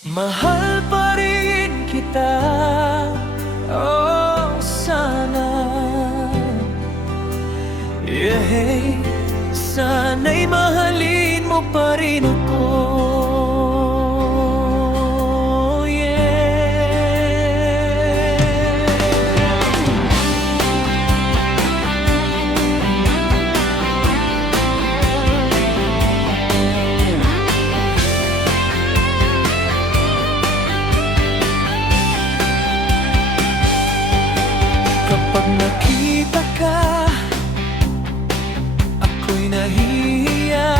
Mahal pa rin kita, oh sana. Yeah, sana'y mahalin mo pa rin ako. Kapag nakita ka, ako'y nahihiya.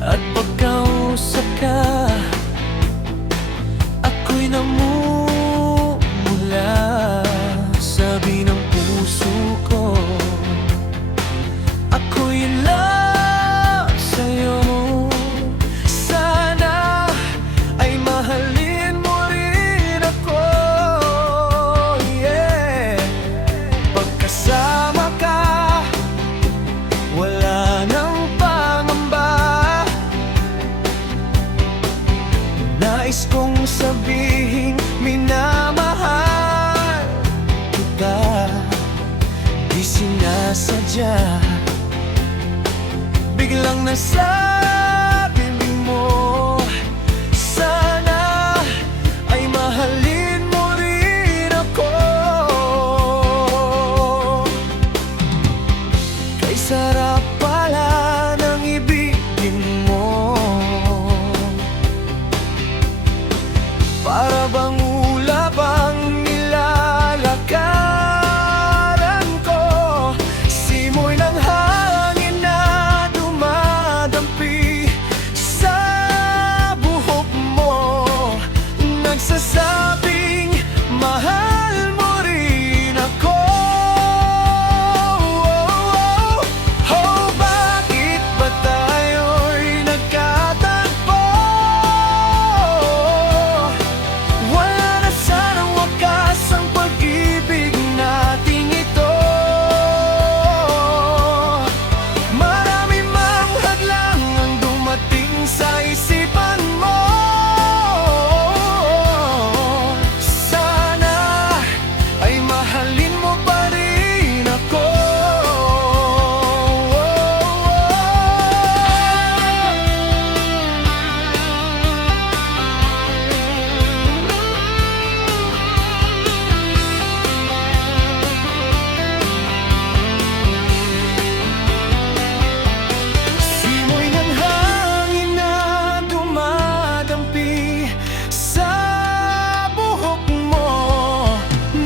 At pagkausap ka, ako'y namumula. Sabi ng puso ko, ako'y in love sa'yo. Sana ay mahalin mo rin ako. Yeah, pagkasama ka, wala nang pangamba. Nais kong sabihing minamahal kita, di sinasadya, biglang nasa bibig mo. Sana ay mahalin mo rin ako. Kay sarap pala ng ibigin mo, para bang ulap ang nilalakaran ko. Simoy ng hangin na dumadampi sa buhok mo, nagsasabing mahal mo rin ako. Oh, bakit ba tayo'y nagkatagpo? Wala na sanang wakas ang pag-ibig nating ito. Marami mang hadlang ang dumating sa isipan mo. Sana ay mahalin mo pa rin ako. Simoy ng hangin na dumadampi sa buhok mo,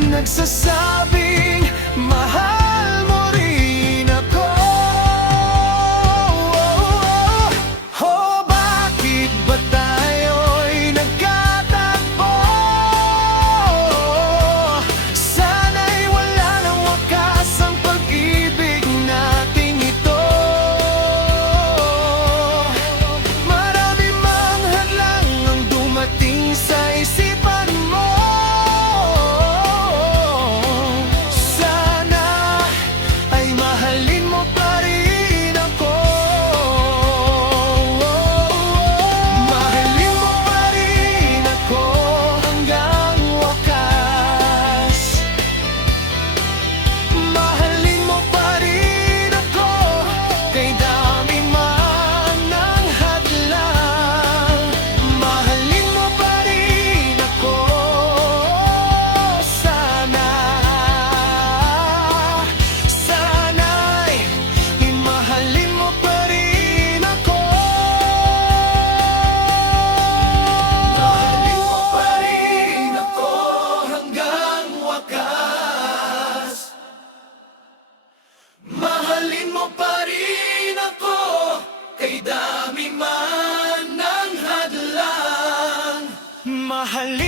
nagsasabing mahal mo rin ako. Oh, bakit ba tayo'y nagkatagpo? Sana'y wala nang wakas ang pag-ibig nating ito. Marami mang hadlang ang dumating sa isipan mo. Sana ay mahalin mo pa rin ako. Mahalin mo pa rin ako hanggang wakas. Mahalin mo pa rin ako, kay dami man ng hadlang. Mahalin mo pa rin ako. Sana'y imahalin mo pa rin ako. Mahalin mo pa rin ako hanggang wakas. Mahalin mo pa rin ako, kay dami man ng hadlang. Mahalin